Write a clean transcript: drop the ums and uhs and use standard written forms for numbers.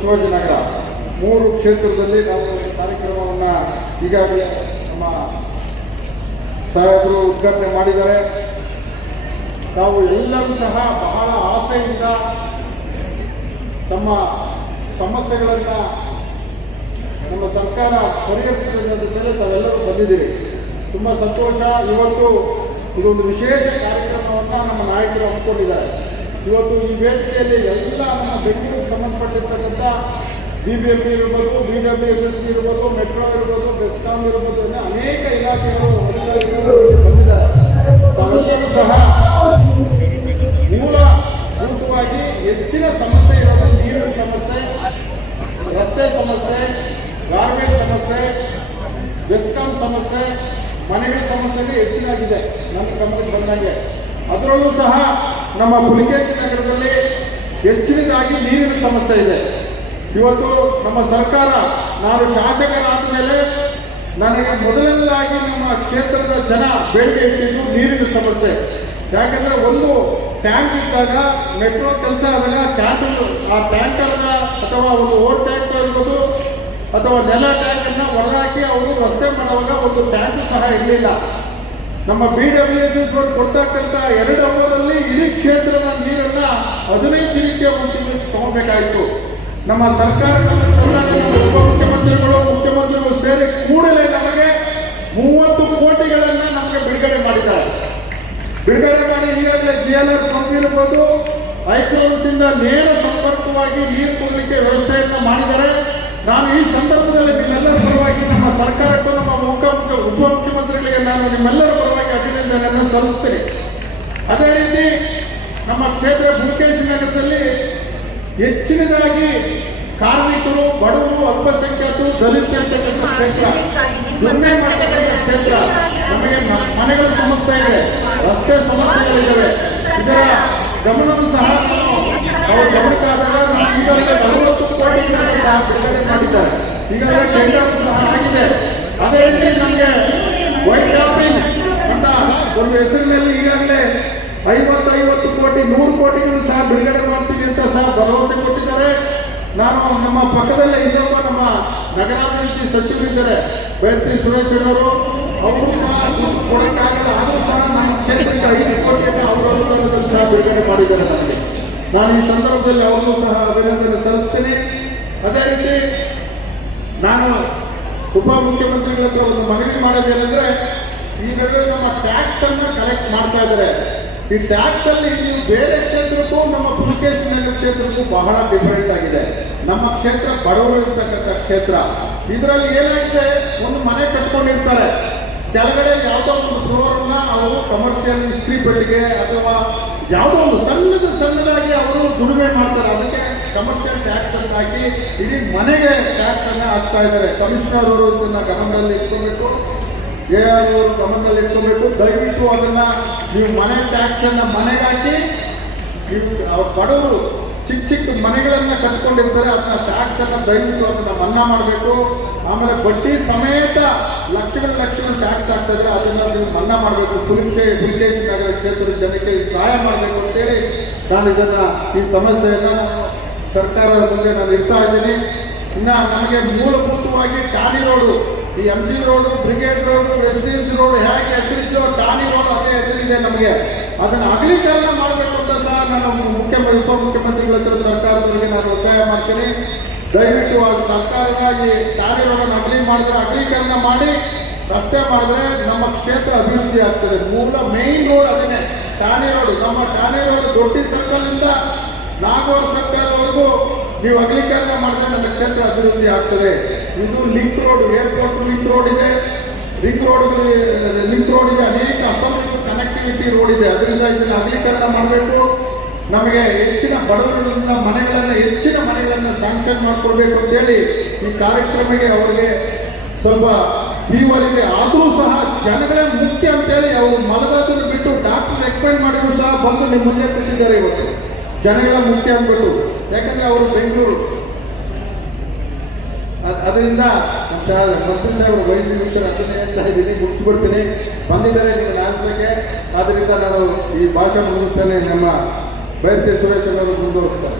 ಶಿವಾಜಿನಗರ 3 ಕ್ಷೇತ್ರದಲ್ಲಿ ನಾವು ಕಾರ್ಯಕ್ರಮವನ್ನು ಈಗಾಗಲೇ ನಮ್ಮ ಸಾಹೇಬರು ಉದ್ಘಾಟನೆ ಮಾಡಿದ್ದಾರೆ. ತಾವು ಎಲ್ಲರೂ ಸಹ ಬಹಳ ಆಸೆಯಿಂದ ತಮ್ಮ ಸಮಸ್ಯೆಗಳನ್ನು ನಮ್ಮ ಸರ್ಕಾರ ಪರಿಹರಿಸಿದ ಮೇಲೆ ತಾವೆಲ್ಲರೂ ಬಂದಿದ್ದೀರಿ. ತುಂಬ ಸಂತೋಷ. ಇವತ್ತು ಇದೊಂದು ವಿಶೇಷ ಕಾರ್ಯಕ್ರಮವನ್ನು ನಮ್ಮ ನಾಯಕರು ಹಮ್ಮಿಕೊಂಡಿದ್ದಾರೆ. ಇವತ್ತು ಈ ವೇದಿಕೆಯಲ್ಲಿ ಎಲ್ಲ ನಮ್ಮ ಬೆಂಗಳೂರಿಗೆ ಸಂಬಂಧಪಟ್ಟಿರ್ತಕ್ಕಂಥ BBMP ಇರ್ಬೋದು, BWSSB ಇರ್ಬೋದು, ಮೆಟ್ರೋ ಇರ್ಬೋದು, ಬೆಸ್ಕಾಂ ಇರ್ಬೋದು, ಅನೇಕ ಇಲಾಖೆಗಳು ಅಧಿಕಾರಿಗಳು ಬಂದಿದ್ದಾರೆ. ತಾವೆಲ್ಲರೂ ಸಹ ಮೂಲಭೂತವಾಗಿ ಹೆಚ್ಚಿನ ಸಮಸ್ಯೆ ಇರೋದು ನೀರಿನ ಸಮಸ್ಯೆ, ರಸ್ತೆ ಸಮಸ್ಯೆ, ಗಾರ್ಬೇಜ್ ಸಮಸ್ಯೆ, ಬೆಸ್ಕಾಂ ಸಮಸ್ಯೆ, ಮನೆಗಳ ಸಮಸ್ಯೆಗೆ ಹೆಚ್ಚಿನಾಗಿದೆ ನಮ್ಮ ಗಮನಕ್ಕೆ ಬಂದಂಗೆ. ಅದರಲ್ಲೂ ಸಹ ನಮ್ಮ ಪುಲಿಕೇಶಿ ನಗರದಲ್ಲಿ ಹೆಚ್ಚಿನದಾಗಿ ನೀರಿನ ಸಮಸ್ಯೆ ಇದೆ. ಇವತ್ತು ನಮ್ಮ ಸರ್ಕಾರ, ನಾನು ಶಾಸಕರಾದ ಮೇಲೆ ನನಗೆ ಮೊದಲನೇದಾಗಿ ನಮ್ಮ ಕ್ಷೇತ್ರದ ಜನ ಬೇಡಿಕೆ ಇಟ್ಟಿದ್ದು ನೀರಿನ ಸಮಸ್ಯೆ. ಯಾಕಂದರೆ ಒಂದು ಟ್ಯಾಂಕ್ ಇದ್ದಾಗ, ಮೆಟ್ರೋ ಕೆಲಸ ಆದಾಗ ಟ್ಯಾಂಕರ್ನ ಅಥವಾ ಒಂದು ಓಟ್ ಟ್ಯಾಂಕ್ ಇರ್ಬೋದು ಅಥವಾ ನೆಲ ಟ್ಯಾಂಕನ್ನು ಒಡೆದಾಕಿ ಅವರು ರಸ್ತೆ ಮಾಡುವಾಗ ಒಂದು ಟ್ಯಾಂಕು ಸಹ ಇರಲಿಲ್ಲ. ನಮ್ಮ BWSS ಅವರು ಕೊಡ್ತಕ್ಕಂಥ 2 ಅವರಲ್ಲಿ ಇಡೀ ಕ್ಷೇತ್ರದ ನೀರನ್ನು 15 ದಿನಕ್ಕೆ ತಗೋಬೇಕಾಯಿತು. ನಮ್ಮ ಸರ್ಕಾರದ ಮುಖ್ಯಮಂತ್ರಿಗಳು ಸೇರಿ ಕೂಡಲೇ ನಮಗೆ 30 ಕೋಟಿಗಳನ್ನು ನಮಗೆ ಬಿಡುಗಡೆ ಮಾಡಿದ್ದಾರೆ. ಬಿಡುಗಡೆ ಮಾಡಿ ಈಗಾಗಲೇ GLR ಪಂಪ್ ಇರ್ಬೋದು, ಹೈಕ್ರೋನ್ಸಿಂದ ನೇರ ಸಂಪರ್ಕವಾಗಿ ನೀರು ಕೊಡಲಿಕ್ಕೆ ವ್ಯವಸ್ಥೆಯನ್ನು ಮಾಡಿದ್ದಾರೆ. ನಾನು ಈ ಸಂದರ್ಭದಲ್ಲಿ ನಿಮ್ಮೆಲ್ಲರ ಪರವಾಗಿ ನಮ್ಮ ಸರ್ಕಾರಕ್ಕೂ ನಮ್ಮ ಉಪಮುಖ್ಯಮಂತ್ರಿಗಳಿಗೆ ನಾನು ನಿಮ್ಮೆಲ್ಲರ ಪರವಾಗಿ ಅಭಿನಂದನೆಯನ್ನು ಸಲ್ಲಿಸ್ತೀನಿ. ಅದೇ ರೀತಿ ನಮ್ಮ ಕ್ಷೇತ್ರ ಪುಲಿಕೇಶಿ ನಗರದಲ್ಲಿ ಹೆಚ್ಚಿನದಾಗಿ ಕಾರ್ಮಿಕರು, ಬಡವರು, ಅಲ್ಪಸಂಖ್ಯಾತರು, ದಲಿತರು ಇರ್ತಕ್ಕಂಥ ಕ್ಷೇತ್ರ, ದುಡಿಮೆ ಮಾಡತಕ್ಕಂಥ ಕ್ಷೇತ್ರ. ನಮಗೆ ಮನೆಗಳ ಸಮಸ್ಯೆ ಇದೆ, ರಸ್ತೆ ಸಮಸ್ಯೆಗಳಿದ್ದಾವೆ. ಇದರ ಗಮನವೂ ಸಹ ಅವರು ಗಮನಕ್ಕಾದಾಗ ಈಗಾಗಲೇ 40 ಕೋಟಿಗಳನ್ನು ಸಹ ಬಿಡುಗಡೆ ಮಾಡಿದ್ದಾರೆ. ಈಗಾಗಲೇ ಟೆಂಡರ್ ಸಹ ಆಗಿದೆ. ಅದೇ ರೀತಿ ನಮಗೆ ವೈಟ್ ಟಾಪಿಂಗ್ ಅಂತ ಒಂದು ಹೆಸರಿನಲ್ಲಿ ಈಗಾಗಲೇ 50 ಕೋಟಿ 100 ಕೋಟಿಗಳು ಸಹ ಬಿಡುಗಡೆ ಮಾಡ್ತೀವಿ ಅಂತ ಸಹ ಭರವಸೆ ಕೊಟ್ಟಿದ್ದಾರೆ. ನಾನು ನಮ್ಮ ಪಕ್ಕದಲ್ಲೇ ಇನ್ನೊಬ್ಬ ನಮ್ಮ ನಗರಾಭಿವೃದ್ಧಿ ಸಚಿವರಿದ್ದಾರೆ, ಬೈರತಿ ಸುರೇಶ್ ಅವರು ಸಹ ಕೊಡೋಕ್ಕಾಗಲ್ಲ. ಆದರೂ ಸಹ ನಮ್ಮ ಕ್ಷೇತ್ರಕ್ಕೆ 5 ಕೋಟಿಯನ್ನು ಅವರ ಅನುದಾನದಲ್ಲಿ ಸಹ ಬಿಡುಗಡೆ ಮಾಡಿದ್ದಾರೆ ನನಗೆ. ನಾನು ಈ ಸಂದರ್ಭದಲ್ಲಿ ಅವರಿಗೂ ಸಹ ಅಭಿನಂದನೆ ಸಲ್ಲಿಸ್ತೀನಿ. ಅದೇ ರೀತಿ ನಾನು ಉಪಮುಖ್ಯಮಂತ್ರಿಗಳ ಹತ್ರ ಒಂದು ಮನವಿ ಮಾಡೋದೇನೆಂದರೆ, ಈ ನಡುವೆ ನಮ್ಮ ಟ್ಯಾಕ್ಸ್ ಅನ್ನು ಕಲೆಕ್ಟ್ ಮಾಡ್ತಾ ಇದ್ದಾರೆ. ಈ ಟ್ಯಾಕ್ಸ್ ಅಲ್ಲಿ ನೀವು ಬೇರೆ ಕ್ಷೇತ್ರಕ್ಕೂ ನಮ್ಮ ಪುಲಿಕೇಶಿ ನಗರ ಕ್ಷೇತ್ರಕ್ಕೂ ಬಹಳ ಡಿಫರೆಂಟ್ ಆಗಿದೆ. ನಮ್ಮ ಕ್ಷೇತ್ರ ಬಡವರು ಇರ್ತಕ್ಕಂಥ ಕ್ಷೇತ್ರ. ಇದರಲ್ಲಿ ಏನಾಗಿದೆ, ಒಂದು ಮನೆ ಕಟ್ಕೊಂಡಿರ್ತಾರೆ, ಕೆಳಗಡೆ ಯಾವುದೋ ಒಂದು ಫ್ಲೋರನ್ನ ಅವರು ಕಮರ್ಷಿಯಲ್ ಇಸ್ತ್ರಿ ಪೆಟ್ಟಿಗೆ ಅಥವಾ ಯಾವುದೋ ಒಂದು ಸಣ್ಣದಾಗಿ ಅವರು ದುಡಿಮೆ ಮಾಡ್ತಾರೆ. ಅದಕ್ಕೆ ಕಮರ್ಷಿಯಲ್ ಟ್ಯಾಕ್ಸ್ ಅನ್ನು ಹಾಕಿ ಇಡೀ ಮನೆಗೆ ಟ್ಯಾಕ್ಸ್ ಅನ್ನು ಹಾಕ್ತಾ ಇದ್ದಾರೆ. ಕಮಿಷನರ್ ಅವರು ಇದನ್ನ ಗಮನದಲ್ಲಿ ಇಟ್ಕೋಬೇಕು, AR ಅವರು ಗಮನದಲ್ಲಿ ಇಟ್ಕೋಬೇಕು. ದಯವಿಟ್ಟು ಅದನ್ನ ನೀವು ಮನೆ ಟ್ಯಾಕ್ಸ್ ಅನ್ನ ಮನೆಗೆ ಹಾಕಿ, ನೀವು ಬಡವರು ಚಿಕ್ಕ ಮನೆಗಳನ್ನು ಕಟ್ಕೊಂಡಿರ್ತಾರೆ, ಅದನ್ನ ಟ್ಯಾಕ್ಸ್ ಅನ್ನ ದಯವಿಟ್ಟು ಅದನ್ನ ಮನ್ನಾ ಮಾಡಬೇಕು. ಆಮೇಲೆ ಬಡ್ಡಿ ಸಮೇತ ಲಕ್ಷಗಳ ಟ್ಯಾಕ್ಸ್ ಆಗ್ತಾ ಇದ್ರೆ ಅದನ್ನ ನೀವು ಮನ್ನಾ ಮಾಡಬೇಕು. ಪುಲಿಕೇಶಿ ನಗರ ಕ್ಷೇತ್ರದ ಜನಕ್ಕೆ ಸಹಾಯ ಮಾಡಬೇಕು ಅಂತೇಳಿ ನಾನು ಇದನ್ನ ಈ ಸಮಸ್ಯೆಯನ್ನು ಸರ್ಕಾರದ ಮುಂದೆ ನಾನು ಇಡ್ತಾ ಇದ್ದೀನಿ. ಇನ್ನು ನಮಗೆ ಮೂಲಭೂತವಾಗಿ ಟಾನಿ ರೋಡು, ಈ MG road, brigade road, residency road ಹೇಗೆ ಹೆಸರಿದ್ದೋ ಟಾನಿ ರೋಡು ಅದೇ ಹೆಸರಿದೆ ನಮಗೆ. ಅದನ್ನು ಅಗಲೀಕರಣ ಮಾಡಬೇಕು ಅಂತ ಸಹ ನಾನು ಉಪಮುಖ್ಯಮಂತ್ರಿಗಳ ಹತ್ರ ಸರ್ಕಾರದವರಿಗೆ ನಾನು ಒತ್ತಾಯ ಮಾಡ್ತೀನಿ. ದಯವಿಟ್ಟು ಆ ಸರ್ಕಾರದ ಈ ಟಾನಿ ರೋಡನ್ನು ಅಗಲೀಕರಣ ಮಾಡಿ ರಸ್ತೆ ಮಾಡಿದ್ರೆ ನಮ್ಮ ಕ್ಷೇತ್ರ ಅಭಿವೃದ್ಧಿ ಆಗ್ತದೆ. ಮೇನ್ ರೋಡ್ ಅದನ್ನೇ ಟಾನಿ ರೋಡು. ನಮ್ಮ ಟಾನಿ ರೋಡ್ ದೊಡ್ಡಿ ಸರ್ಕಲ್ನಿಂದ ನಾಗವಾರ ಸರ್ಕಲ್ವರೆಗೂ ನೀವು ಅಗಲೀಕರಣ ಮಾಡಿದ್ರೆ ನನ್ನ ಕ್ಷೇತ್ರ ಅಭಿವೃದ್ಧಿ ಆಗ್ತದೆ. ಇದು link road, airport link road ಇದೆ, ಲಿಂಕ್ ರೋಡ್ ಇದೆ, ಅನೇಕ ಅಸಂಖ್ಯಾತ ಕನೆಕ್ಟಿವಿಟಿ ರೋಡ್ ಇದೆ. ಅದರಿಂದ ಇದನ್ನು ಅಗಲೀಕರಣ ಮಾಡಬೇಕು. ನಮಗೆ ಹೆಚ್ಚಿನ ಬಡವರಿಂದ ಹೆಚ್ಚಿನ ಮನೆಗಳನ್ನು ಸ್ಯಾಂಕ್ಷನ್ ಮಾಡಿಕೊಡ್ಬೇಕು ಅಂತೇಳಿ ಈ ಕಾರ್ಯಕ್ರಮಕ್ಕೆ ಅವರಿಗೆ ಸ್ವಲ್ಪ ಫೀವರ್ ಇದೆ. ಆದರೂ ಸಹ ಜನಗಳೇ ಮುಖ್ಯ ಅಂತೇಳಿ ಅವರು ಮಲಗೋದನ್ನು ಬಿಟ್ಟು ಡಾಕ್ಟರ್ ರೆಕಮೆಂಡ್ ಮಾಡಿದ್ರು ಸಹ ಬಂದು ನಿಮ್ಮ ಮುಂದೆ ಕೊಟ್ಟಿದ್ದಾರೆ. ಇವತ್ತು ಜನಗಳ ಮುಖ್ಯ ಅಂದ್ಬಿಟ್ಟು, ಯಾಕಂದರೆ ಅವರು ಬೆಂಗಳೂರು. ಅದರಿಂದ ಮಂತ್ರಿ ಸಾಹೇಬರು ವಯಸ್ಸು ವಿಷಯ ಅದನ್ನೇ ಹೇಳ್ತಾ ಇದ್ದೀನಿ, ಮುಗಿಸ್ಬಿಡ್ತೀನಿ. ಬಂದಿದ್ದಾರೆ ನೀವು ಆನ್ಸಕ್ಕೆ. ಆದ್ದರಿಂದ ನಾನು ಈ ಭಾಷಣ ಮುಗಿಸ್ತೇನೆ. ನಮ್ಮ ಬೈರತಿ ಸುರೇಶ್ ಅವರು ಮುಂದುವರಿಸ್ತಾರೆ.